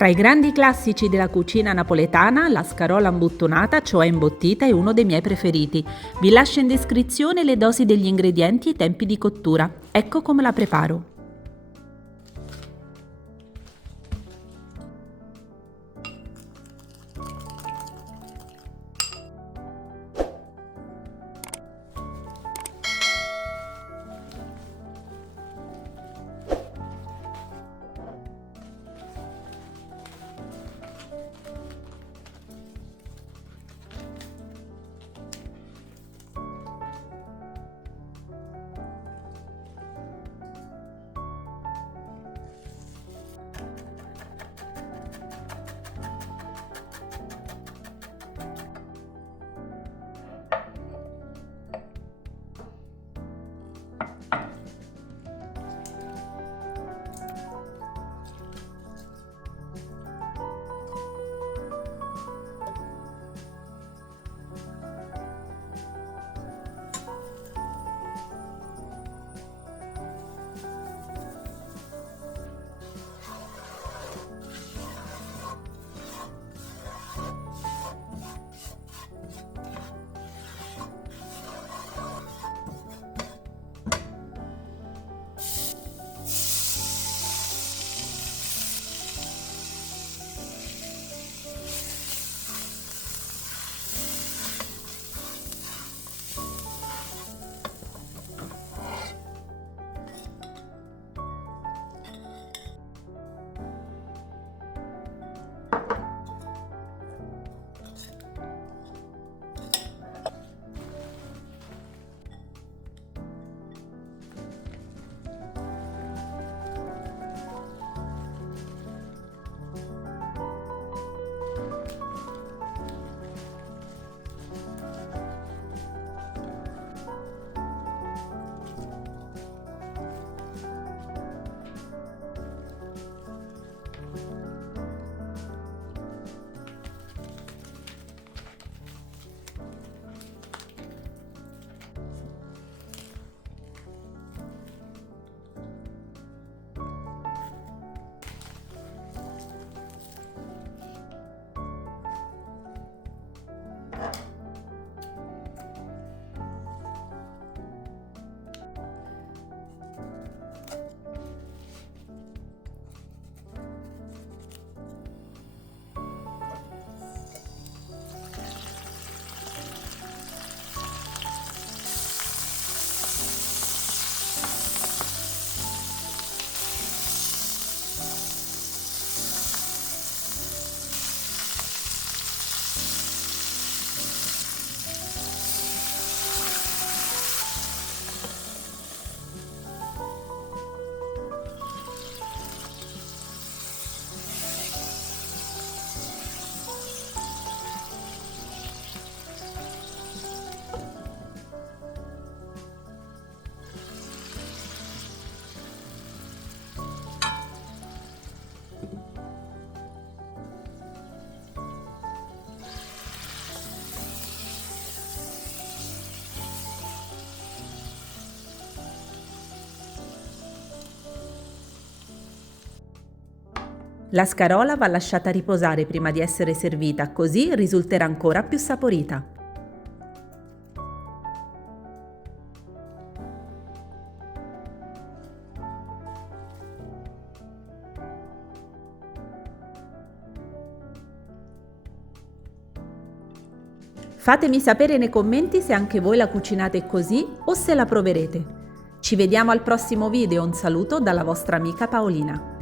Tra i grandi classici della cucina napoletana, la scarola imbuttonata, cioè imbottita, è uno dei miei preferiti. Vi lascio in descrizione le dosi degli ingredienti e i tempi di cottura. Ecco come la preparo. La scarola va lasciata riposare prima di essere servita, così risulterà ancora più saporita. Fatemi sapere nei commenti se anche voi la cucinate così o se la proverete. Ci vediamo al prossimo video, un saluto dalla vostra amica Paolina.